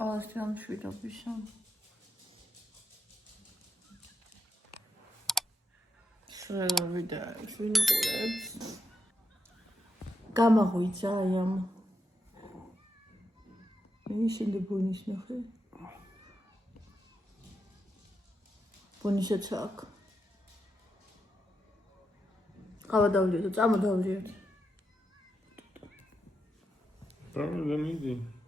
ყავასთან მშვიდობისა. შრელა ვიდეოებს ვინყურებს. გამაღვიძა აი ამ ისინი ბუნის ნახე. ბუნისაც აქ. ყავა დავლიოთ, წამოდავლიოთ. Правда, მიდი.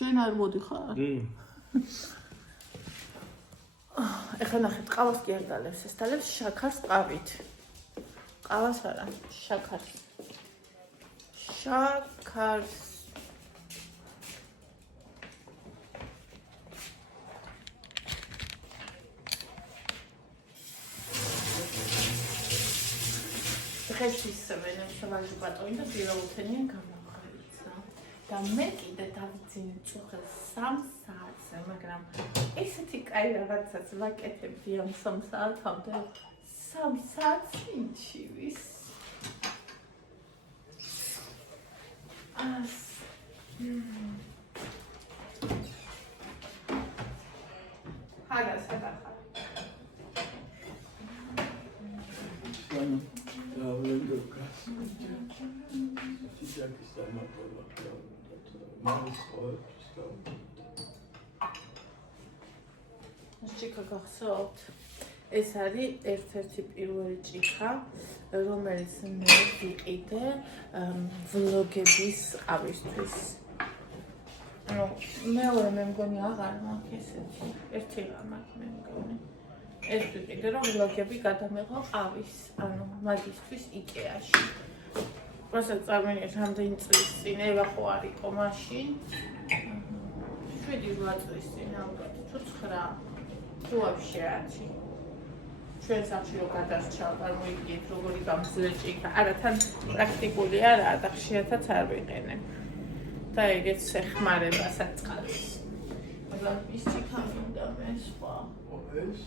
ჩვენ არ მოდიხარ? ეხლა ნახეთ, ყავას კი არ დალევს, ეს დალევს შაქარს ყავით. ყავას არა, შაქარს. შაქარს. ხეშის ვენემსავალი ბატონი და პირველთენიან გამაღვიძა. და მე კიდე დავიძინე წუხელს 3 საათზე, მაგრამ ესეთი კაი რაღაცაც ვაკეთებდი ამ 3 საათამდე. 3 საათი ინჩივის. ჰაგა სადახა. ჭიქა გახსოვთ? ეს არის ერთ-ერთი პირველი ჭიქა, რომელიც მე ვიყიდე ვლოგების ყავისთვის. ანუ მეორე მე მგონი აღარ მაქვს ესეთი. ერთი რა მაქვს მე მგონი. ეს ვიყიდე რომ ვლოგები გადამეღო ყავის, ანუ მაგისთვის იკეაში. просто წარმოიდგინეთ რამდენი წლის წინ ევა ხო არ იყო მაშინ 7-8 წლის წინ ალბათ თუ 9 თუ вообще აცი ჩვენ სახში რო გადარჩა წარმოიდგინეთ როგორი გამძლე ჭიქა არა თან პრაქტიკული არაა და ხშირადაც არ ვიყენებ და ეგეც ეხმარებასაც წყალს მაგრამ ის ჭიქა მინდა მე სხვა ეს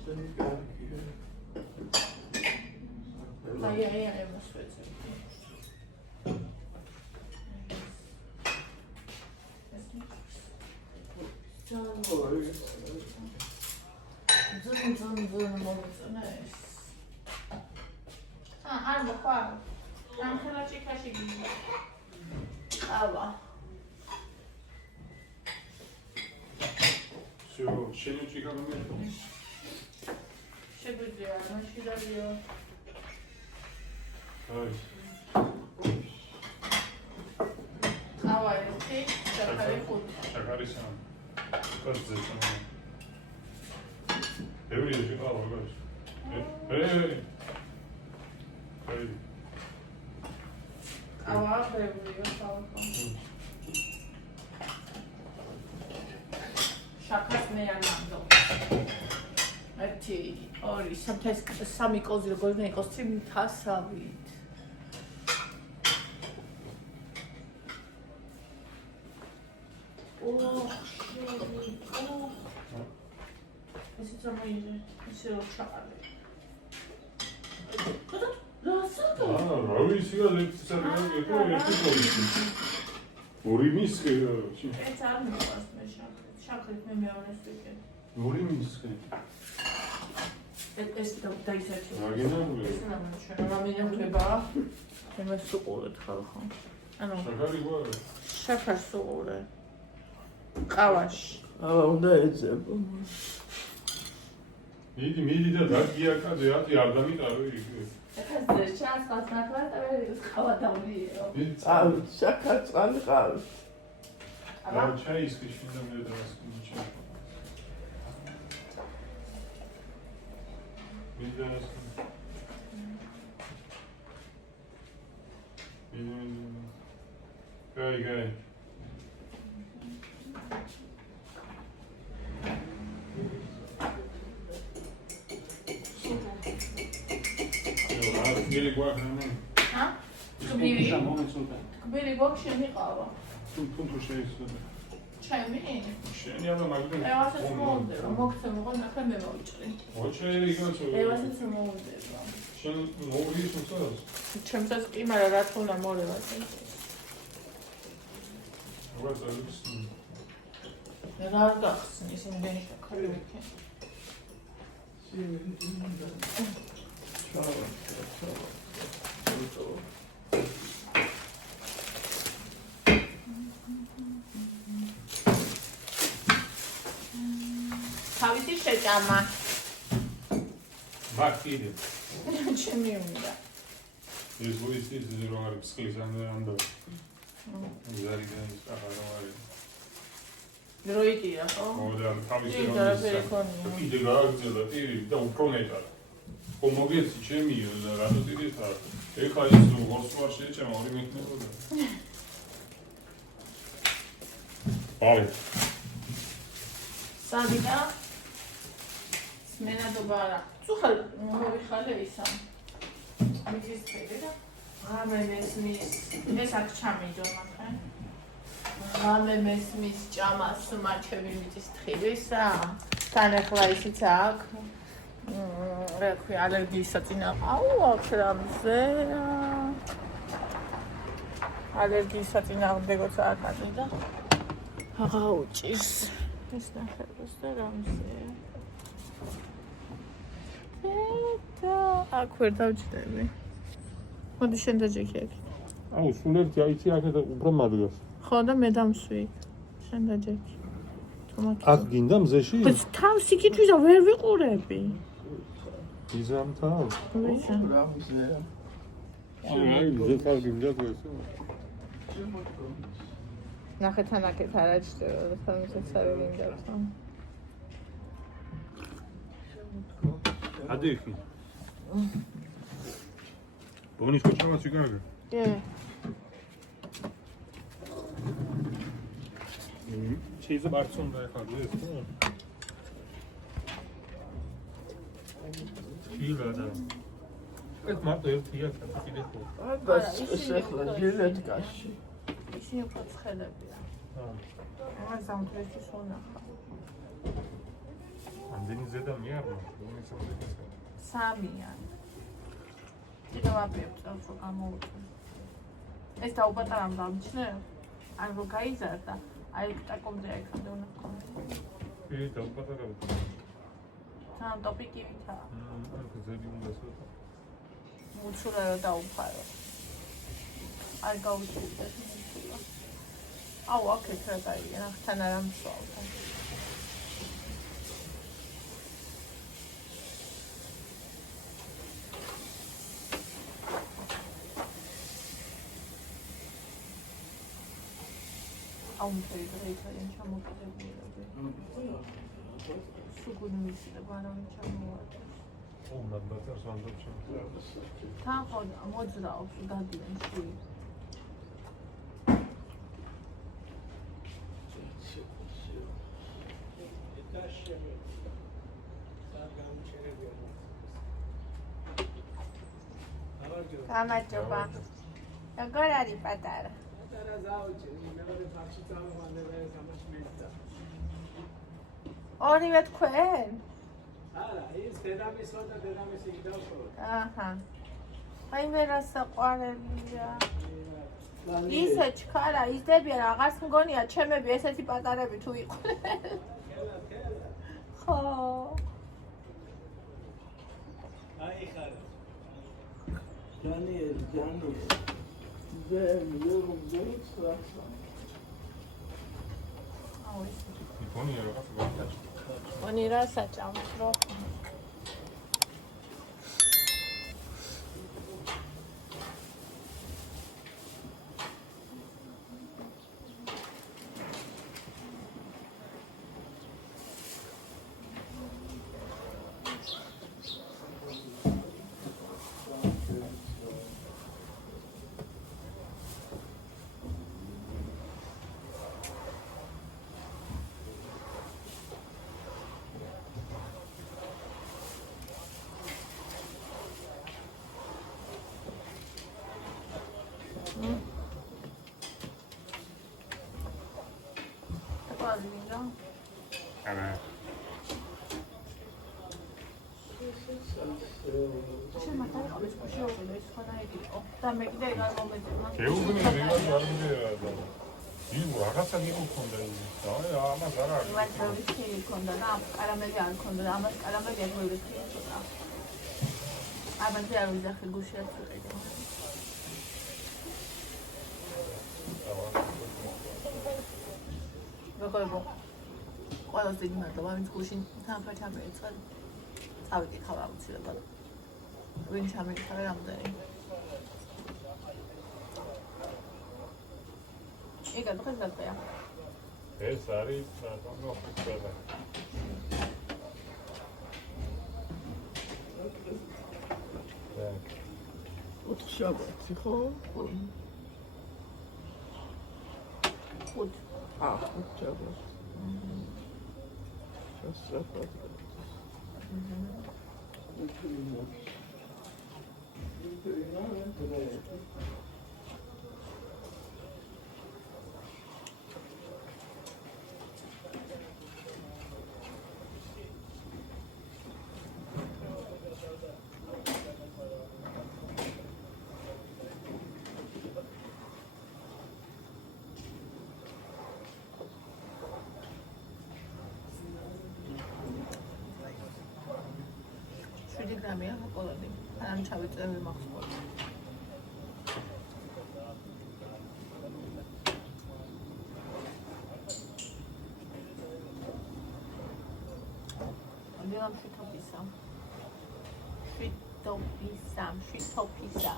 შენი კარგია აი მოსვეცე. ზუნ მომწონეს. არ მოხარ. ამ ხელა ჭიქაში გინდა. ყავა. შენი ჭიქა მომეწონა. შეგვიძლია მაშინ დავიო. ყავა ერთი, შაქარი 5. შაქარი 3. კაცზე 3. ბევრი ჭიქა ვაგავს. ყავა ბევრია, ყავა. შაქარს მე არ ნამდვილ. ერთი, ორი, სამი კოზი როგორ იყოს ციმთასავით. It's amazing. It's so chocolate. Rasada. Ravisiga lepsisarga yetti. Oრი მისხე. ეს არ მოყავს მე შაქრით. შაქრით მე მეუნეს ვიკე. ორი მისხე. ეს დაისაჩი. აგინებული. ეს ნამჩვენა რამინახება. იმას უყურეთ ხალხო. ანუ შაქარი გვაქვს. შაქარს უყურე. ყავაში. აბა უნდა ეძებო. მიდი და დაგიაკადე ათი არ დამიტარო იქ. ეხლა ჩანს ხალხს ნახავთ და ყავა დავლიეო. შაქარ წყალი ყავს. აბა ჩაის ქიშინდა მე დავასკვნიჩა. მიდას. Gay. Geli guarda Ha? Kbili გვაქვს შენი ყავა. თუნთუ შეიძლება. ჩემი? შენი აბა მაგდენ. ევასაც მოუნდება, მოგცემო ნახე მე მოვიჭრი. ოჩერი იგაცო. ევასაც მოუნდება. შენ მოვიდეს მოსწავს? ჩემსაც კი, მაგრამ რა თქმა უნდა მორევას. What else? რა გახსნის იმდენი ქალები? თავისი შეჭამა. Bakire. ჩემი უნდა. ეს ის რომ არის ფსკლის ანდო. ზარი განის აღარ. დროიკია ხო? მოდა თავისი რა ფერქონია. კიდე გააგზავნა ტირი და უფრო მეტად. ხომ მოგეცი ჩემიო და რატო ტირით არ? ეხლა ის გორსვარ შეჭამა ორი მეკნებოდა. აი. სანიდა სმენადობარა. წუხალ მოვიხალე ისა. მიწის ფერი და ღამე მესმის ეს აქ ჩამიჯო მაგრამ ღამე მესმის ჭამას მაჩები მიწის თხილისა თან ახლა ისიც აქ რა ქვია ალერგიის საწინააღმდეგო აქვს რამზე ალერგიის საწინააღმდეგოც აქ არის და აღა უჭირს ეს ნახევარს და რამზე აქ ვერ დავჭდები. მოდი შენ დაჯექი აქ. აუ, სულ ერთი აიცი აქეთ უფრო მადგას. ხო და მე დამსვი. შენ დაჯექი. აქ გინდა მზეში? თავს იკითხვის და ვერ ვიყურები. იზამ თავს. ვისა. რამზეა. აი, მზე თავს გინდა ეს. ნახე თან აქეთ არა ჩდება, თან ისეც არ გინდა ხო? ადიხი. ბონის კოჩავაც იგარგა. კი. შეიძლება არც უნდა ეხლა ეს ხო? შეიძლება და ეს მარტო ერთია კიდე ხო? და ახლა ჟილეტკაში. ისინი უფრო ცხელებია. ამას ამთვისთვის უნახა. ამდენი ზედა მიარმა, ბონის ზედა. სამია. კიდე ვაპირებ წელს რომ გამოუწვე. ეს დაუბატარამ დამჩნე. არ რო გაიზარდა, აი ტაკომზე აიქამდე უნდა გქონდეს. კი, დაუბატარავ. თან ტოპიკივითა. აქ ზედი უნდა სულ. უცურა რომ დაუფარო. არ გაუწევდეს. აუ აქეთ რა გაიგე, თან არ ამსვავდა. აუ მეძრეითային ჩამოკიდებულები. სუგუნი მისდება არავინ ჩამოვარდეს. ო, მაგბატარს ვანდობ შემოწევს. თან ხო მოძრაობს დადიან შვილი. გამარჯობა. როგორ არის პატარა? ორივე თქვენ? არა, ის დედამისო და დედამისი გიდავსო. აჰა. აი მე რა საყვარელია. ისე ჩქარა, ისდებიან, აღარც მგონია ჩემები ესეთი პატარები თუ იყვნენ. ხო. აი ხარ. ჯანიერი. აუ ეს. ბონი რაღაც ვაკაჭ. oni რა საჭამს რო არა. შემათან ყავს შეუძლია სხვა დაიგო და მე კიდე ეგ არ მომეძებნა. შეუძლია ვიღაც არ მიდერა და იუ რაღაცა მიყონდა ის. ამას არ არის. ვარ თავისი მქონდა და კარამელი არ მქონდა და ამას კარამელი აგვერეთი ცოტა. ამაზე არ ვიზახი გუში არ ვიყიდე. როგორ ყველას დიდი მადლობა, ვინც გუშინ თანაფარ ჩამერიცხა. წავიკითხავ აუცილებლად. ვინ ჩამერიხა რამდენი? იგივე დღეს დაწია. ეს არის ბატონო ხუთება. ოთხშაბათი ხო? ხუთ. ოთხშაბათი. სასწრაფოდ. გრამია შოკოლადი. არ ჩავიწევი მახსოვს. ამიტომ შვითოფისა.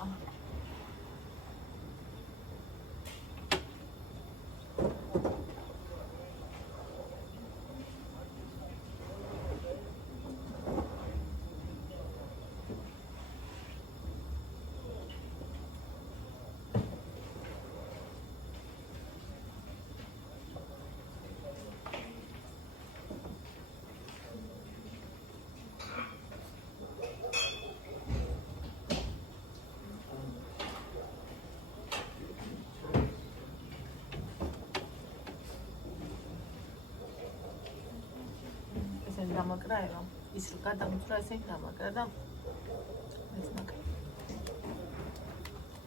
დამაკრაება ის რო გადამწრა ესე დამაკრა და ეს მაგა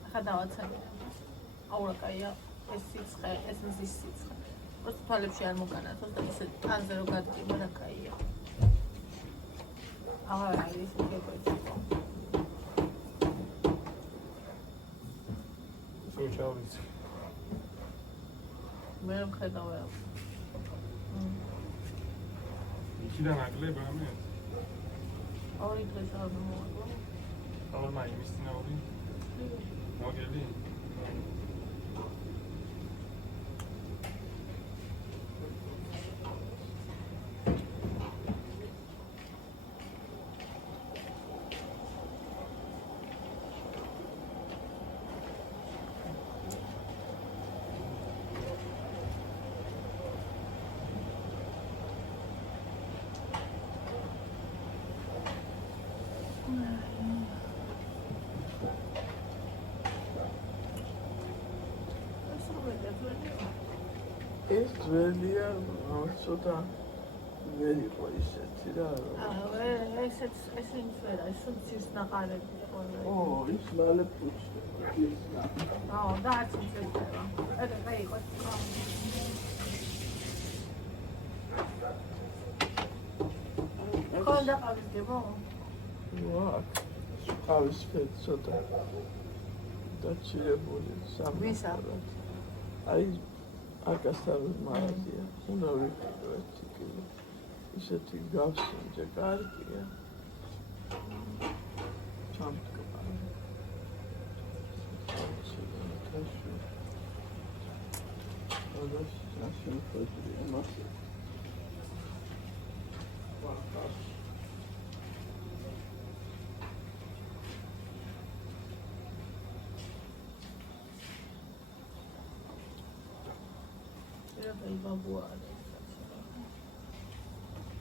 ახლა დავაცანე აურაკაია ეს სიცხე ეს მზის სიცხე просто თვალებში არ მოგანათოს და ისე ტანზე რო გადაიმა და კაია აღარ არის ეს გეკვეჭი სოჩალის მე მხედავ იქიდან აკლება მე. ორი დღეს არ მოვაგო. ამა იმის ნაური. მოგელი. ეს ძველია, ცოტა ვერ იყო ისეთი რა. ესეც ვერა, ის უცის ნაყარები იყო. ის ლალეპუჩი. და არც ისეა. ეგ იყო. კონდა ყავისგებო? ყავისფერი ცოტა დაჩირებული ვისა? აი აკასტარის მაღაზია. უნდა ვიყიდოთ იქ. ისეთი გავსინჯე კარგია. ჩამტკბა. ოდოს ნაშენ ფოტოი მასე. ბაბუა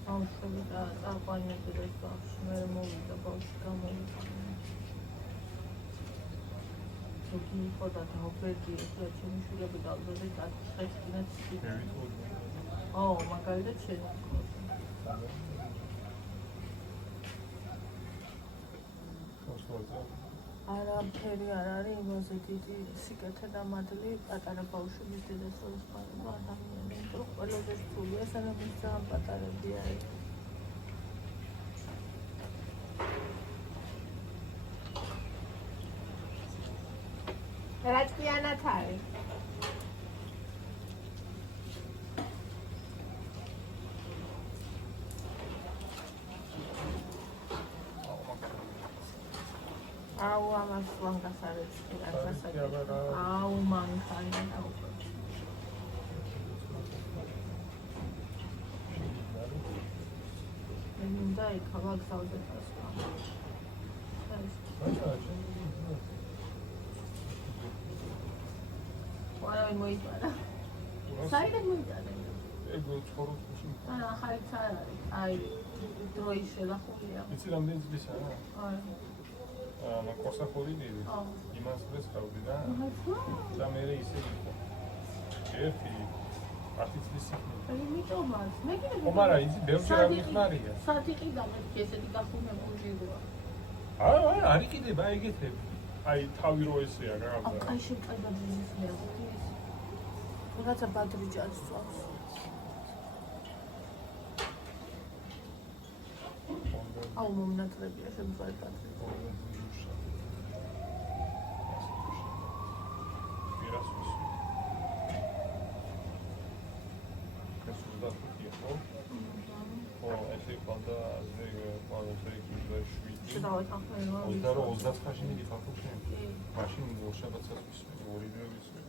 ბავშვი და წაყვანილი ეს ბავშვი მე მოვიდა ბავშვი გამოვიდა თუკი იყო და დაუბრედი ახლა ჩემი შვილები გავზრდით 10 წელს მაგალითად შეიძლება ხოსოთა არაფერი არ არის იმაზე დიდი სიკეთე და მადლი პატარა ბავშვების დედასწაულის პარება ადამიანები თუ ყველაზე რთულია სანამ ის ძალიან პატარები არის რაჭიანად არის აუ ამას ვანგას არის აუ მანქანა მინდა იქა ვაგზავდე დასვა ვარავინ მოიწვარა საიდან მოიწვარა ეგ ცხოვრობს არა ხარიც არ არის აი დროის შედახულია იცი რამდენი წლისაა არა კოსახური დიდი იმას ვესწავდი და და მე ისე იყო ერთი 10 წლის იქნება იმიტომაც მე კიდე ხომ არა იცი ბევრჯერ აღიხმარია სადიყი და მე ესეთი გახუნებული ჯილდოა არა არის კიდე ეგეთები აი თავი რო ესეა გაგაბა აი შეკაიდა ბიზნეს მე რაღაცა ბადრიჯანს წავს აუ მომნაკლებია შემდგარი ბადრიჯანი მაშინ ორშაბათსაც ვისმენ ორი დრო ვისმენ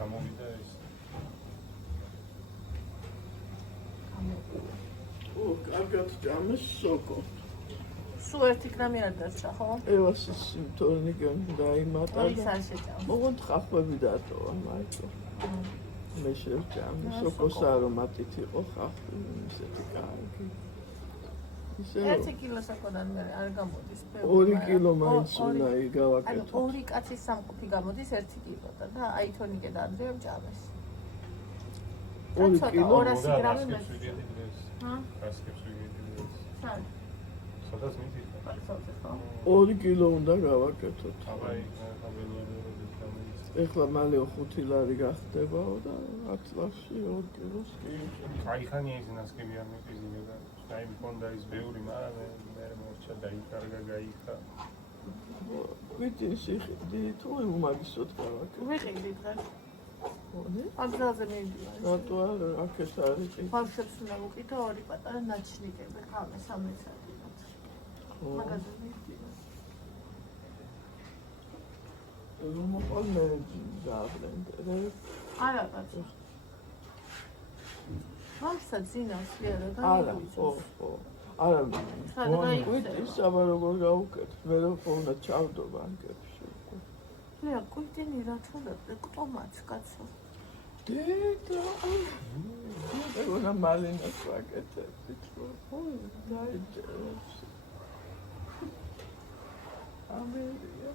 გამოვიდა ეს კარგად ჭამეს სოკო სულ ერთი გრამი არ დარჩა ხო? ევასის თორნიკი დაიმატა ის არ შეჭამს მოგონთ ხახვები დატოვა მაიკო მე შევჭამე სოკოს არომატით იყო ხახვი ისეთი კარგი ერთი კილო საკოდან მე არ გამოდის 2 კილო მაინც უნდა ანუ გავაკეთო ორი კაცის სამყოფი გამოდის 1 კილო და აი თონიკე და ანდრეამ ჭამეს 2 კილო 200 გრამი მე ჰა? გასკებს ვიგედი ეს. სად? სადაც მიწის? 2 კილო უნდა გავაკეთოთ. აბაი, გამენიორები გამოიწ. ეხლა მალე 5 ლარი გახდებაო და 10 ლარში 2 კილოს კი. აი ხანი ეს ნასკები არ მიყიზინე და აი მქონდა ის ბევრი, მაგრამ მე მორჩა დაიკარგა, გაიქა. ვიტინში ხდი თუ უმაგისოდ გავაკეთე. ვიყიდი დღეს. მოდი. აგზაზე მივიდა. რატო არ აქეთ არის? ბავშვებს უნდა ვუკითხო ორი პატარა ნაჩნიკები, ხალხი 13 საათი. მაგაზე მივიდა. რომ მოყოლ მე დააბლენდერე. არა კაცო. ვარსა ძინავს ვერა და არა, ხო. არა. ვიტი სამა როგორ გავუკეთ? მე რომ უნდა ჩავდო ბანკებში. ლეა, კუიტინი რა თქმა კტომაც კაცო. დედა. ეგონა მალინას ვაკეთებ, ხო? დაიჯერებს. ამერია.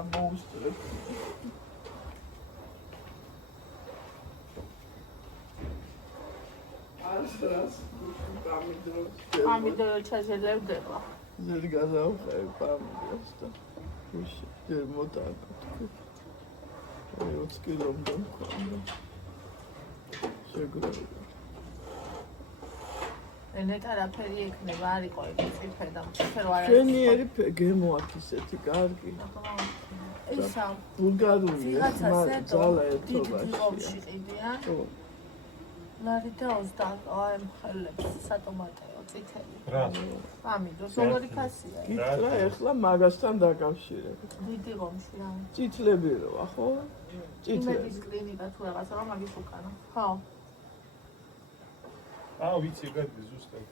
ამოუსტრებ. ასრას ამიდო ჩაჟელებდება. ზედ გადავხებ პამიდოს და ვიში ჯერ მოტაკო. 20 კილომდე მქონდა. შეგროვდა. ენეთ არაფერი ექნება, არ იყო ეს ციფრე და ციფრო არ არის. შენიერი გემოათ ისეთი კარგი. ისა ბულგარული ვიღაცაზე ძალა დიდი ერთობაში. ომში ყიდიან. ხო. ლარიდა 20 აი მხელებს სატომატეო წითელი. რა? ამიდო ზოლორი ფასია. გითხრა ეხლა მაგასთან დაკავშირებ. დიდი ომში რა. წითლები როა, ხო? იმედის კლინიკა თუ რაღაცა რომ მაგის უკანა. ხო. ვიცი გადი ზუსტად.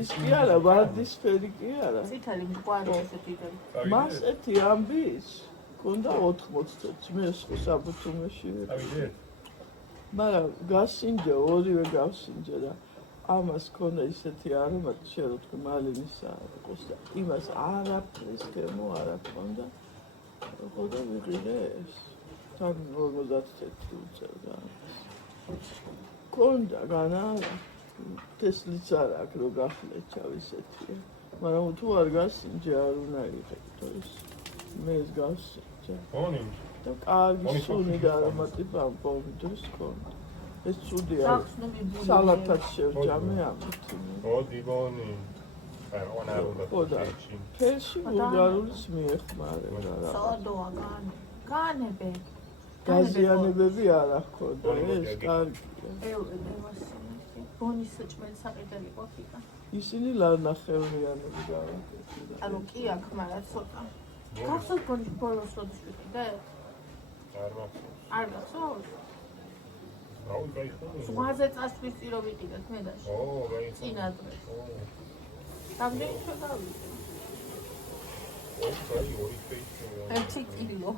ის კი არა, ვარდისფერი კი არა. წითელი მყარი ესეთი და მას ეთი ამბის კონდა 80 მე სხვა საბუთუმეში ვიყავ. ავიდე. მაგრამ გასინჯა ორივე გავსინჯა და ამას ქონდა ისეთი არომატი შეროთქი მალინისა იყოს და იმას არაფრის გემო არ აქვს და ხო და ვიყიდე ეს. თან 51 უწევდა. კონდა განა თესლიც არ აქვს რო გახლეთ ჩავისეთია. მაგრამ თუ არ გასინჯე არ უნდა იყიდო ის. მე ეს გავსინჯე. Oni. და კარგი სუნი და არომატი პომიდორის კონდა. ეს ცუდია. სალათად შევჭამე ამით. Odi boni. Ona ხოდა. ფერში ბულგარულის მიეხმარება რა. სალადოა განები. გაზიანებები არ ახქონდა ეს კარგია. ბონის საჭმელი საყიდელი ყოფილა. ისინი ლარნახევრიანები გავაკეთე. ანუ კი აქ, მაგრამ ცოტა. გახსოვთ ბონის ბოლოს როდის ვიყიდე? არ გახსოვთ? აუ, გაიხსნა. ზღვაზე წასვლის წირო ვიყიდეთ მე და შენ. გაიხსნა. წინა დღეს. რამდენი თვე გავიდე? 1 კილო.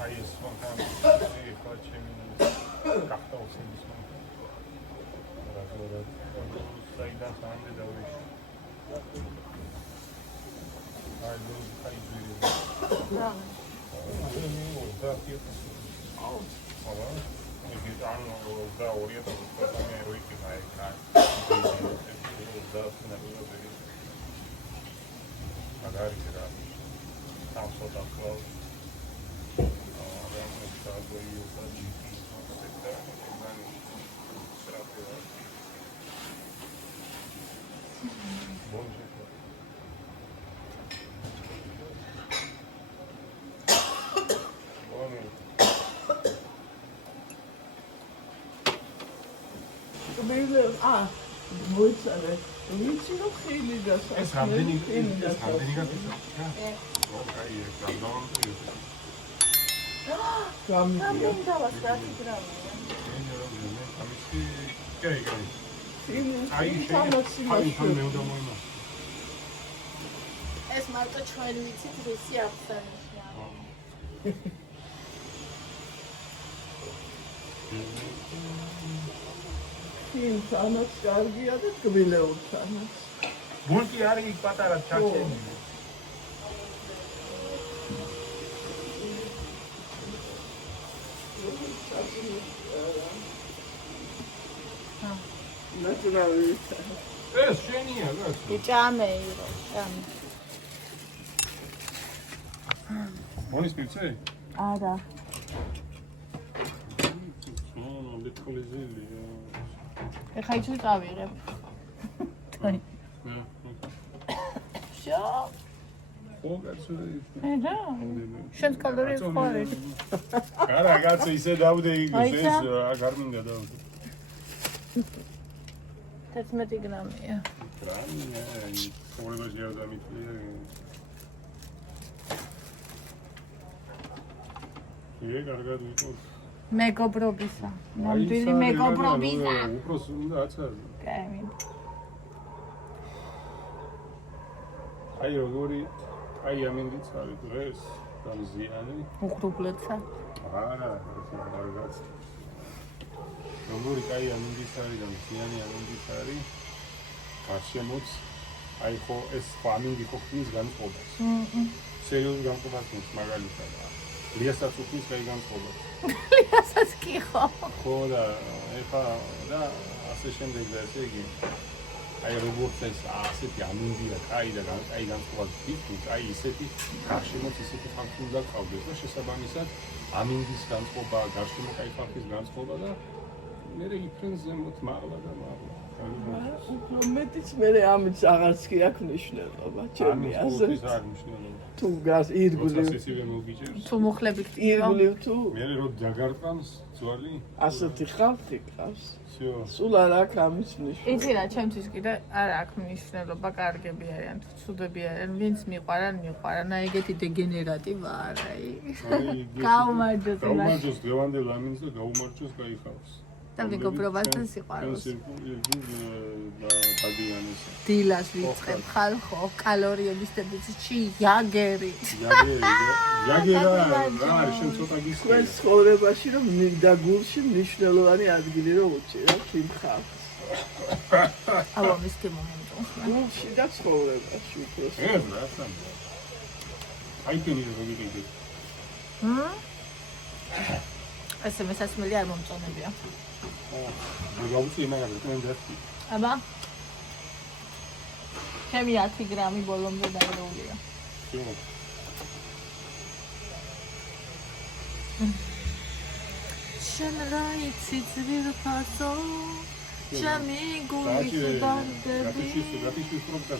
Ai, isso não tá. Pode ser cartão sem isso. Agora, sair da sala da hoje. Ai, Deus, cai duro. Tá aqui. Olha. Aqui tá no da orienta, tá também o que vai cair. Agora que dá. Tá só da flor. მოიცადე ვიცი რომ ხილი და ეს რამდენი გაგიწევს? გამიდა ვასრათი გრამია. ეს მარტო ჩვენ ვიცით რისი აღსანიშნავია. ინსანაც კარგია და კბილეულთანაც. ბუნკი არის იქ პატარა ჩარჩენი. ნატურალი. ეს შენია რა? იჭამე იყო, ჭამე. მონის პიცე? არა. ეხა იცი წავიღებ. აი. შო. და შენ კალორიებს ხარ. არა, კაცო ისე დავდე იგოს ეს აღარ მინდა დავდე. 11 გრამია. გრამია, აი, ყოველდღე გადამიწია. იგი კარგად ვიყოს. მეგობრობისა. ნამდვილი მეგობრობისა. უბრალოდ უნდა აცადე. კაი. აი როგორი აი ამინდიც არის დღეს დამზიანი. უხრუბლეცა. არა, რაღაც. როგორი კაი ამინდიც არის დამზიანი ამინდიც არის. გარშემოც აი ხო ეს ამინდი ხო ხნის განწყობას. სერიოზულ განწყობას ნის მაგალითად. ლიასაც უხნის კაი განწყობას. ლიასაც კი ხო. ხო და ეხა და ასე შემდეგ და ესე იგი აი როგორც ეს ასეთი ამინდია კაი და კაი განწყობას ვიქნის, აი ისეთი გარშემოც ისეთი ხალხი უნდა ყავდეს და შესაბამისად ამინდის განწყობა, გარშემო კაი ხალხის განწყობა და მე იქნებ ზემოთ მაღლა და მაღლა. უფრო მეტიც მე ამის აღარც კი აქვს მნიშვნელობა, ჩემი აზრით. თუ გას ირგვლივ თუ მუხლებით ირგვლივ თუ მე რო დაგარტყამს ძვალი ასეთი ხალხი ყავს. всё. სულ არ აქვს ამის მნიშვნელობა. იცი რა, ჩემთვის კიდე არ აქვს მნიშვნელობა, კარგები არიან, ცუდები არიან, ვინც მიყვარან, აი ეგეთი დეგენერატი ვარ, აი. გაუმარჯოს დღევანდელ ამინს და გაუმარჯოს кайხავს. და მეგობრობასთან სიყვარულს. დილას ვიწყებ ხალხო, კალორიების დეფიციტში იაგერი. იაგერა რა არის შენ ცოტა გისკი. თქვენ ცხოვრებაში რომ და გულში მნიშვნელოვანი ადგილი რომ უჭირებთ იმ ხალხს. აბა მისკი მომენტო. გულში და ცხოვრებაში უბრალოდ. ეს რა სამდა. აი კენი როგორი იგი. ესე მესასმელი არ მომწონებია. გავუწი იმაგრე თქვენ დასწი. აბა ჩემი 10 გრამი ბოლომდე დაიბრუნია. შენ რა იცი ძვირფასო ჩემი გულის დარდები რა თქმა უნდა,